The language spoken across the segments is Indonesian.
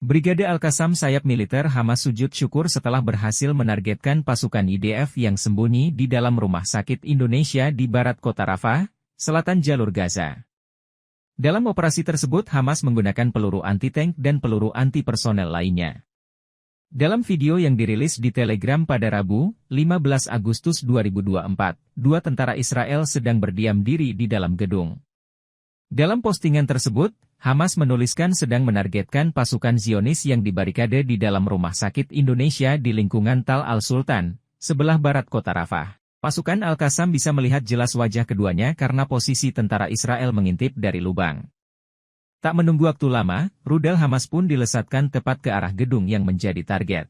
Brigade Al-Qassam sayap militer Hamas sujud syukur setelah berhasil menargetkan pasukan IDF yang sembunyi di dalam rumah sakit Indonesia di barat kota Rafah, selatan jalur Gaza. Dalam operasi tersebut Hamas menggunakan peluru anti-tank dan peluru anti-personel lainnya. Dalam video yang dirilis di Telegram pada Rabu, 15 Agustus 2024, dua tentara Israel sedang berdiam diri di dalam gedung. Dalam postingan tersebut, Hamas menuliskan sedang menargetkan pasukan Zionis yang dibarikade di dalam rumah sakit Indonesia di lingkungan Tal Al-Sultan, sebelah barat kota Rafah. Pasukan Al-Qassam bisa melihat jelas wajah keduanya karena posisi tentara Israel mengintip dari lubang. Tak menunggu waktu lama, rudal Hamas pun dilesatkan tepat ke arah gedung yang menjadi target.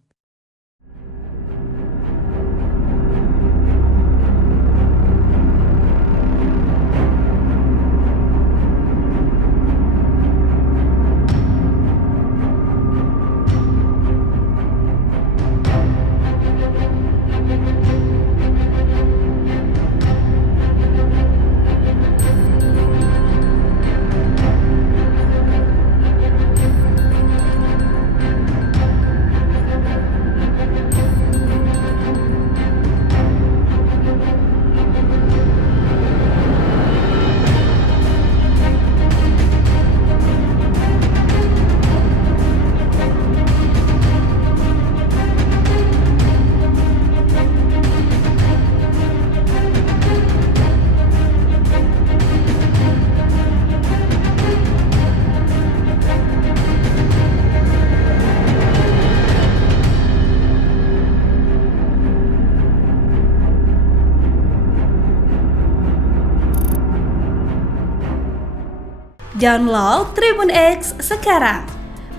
Download Tribun X sekarang,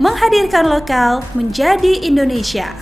menghadirkan lokal menjadi Indonesia.